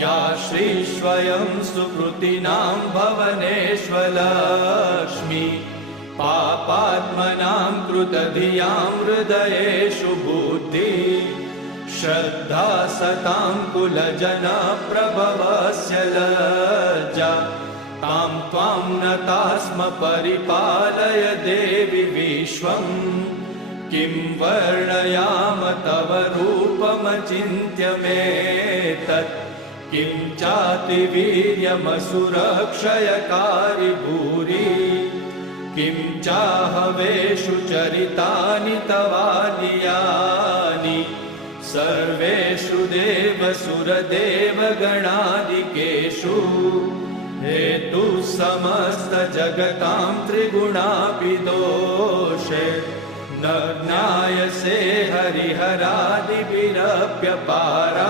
या श्रीस्वयं सुकृतिनां भवनेष्वलक्ष्मी पापात्मनां कृतधियां हृदयेषु बुद्धि श्रद्धा सतां कुलजनप्रभवस्य लज्जा तां त्वां नतास्म परिपालय देवि विश्वम् किं वर्णयाम तव रूपमचिन्त्यमेतत् किं चातिवीर्यमसुरक्षयकारि भूरि किं चाहवेषु चरितानि तवानियानि सर्वेषु देवसुरदेवगणादिकेषु हेतु समस्तजगतां त्रिगुणापि दोषे न ज्ञायसे हरिहरादिभिरप्यपारा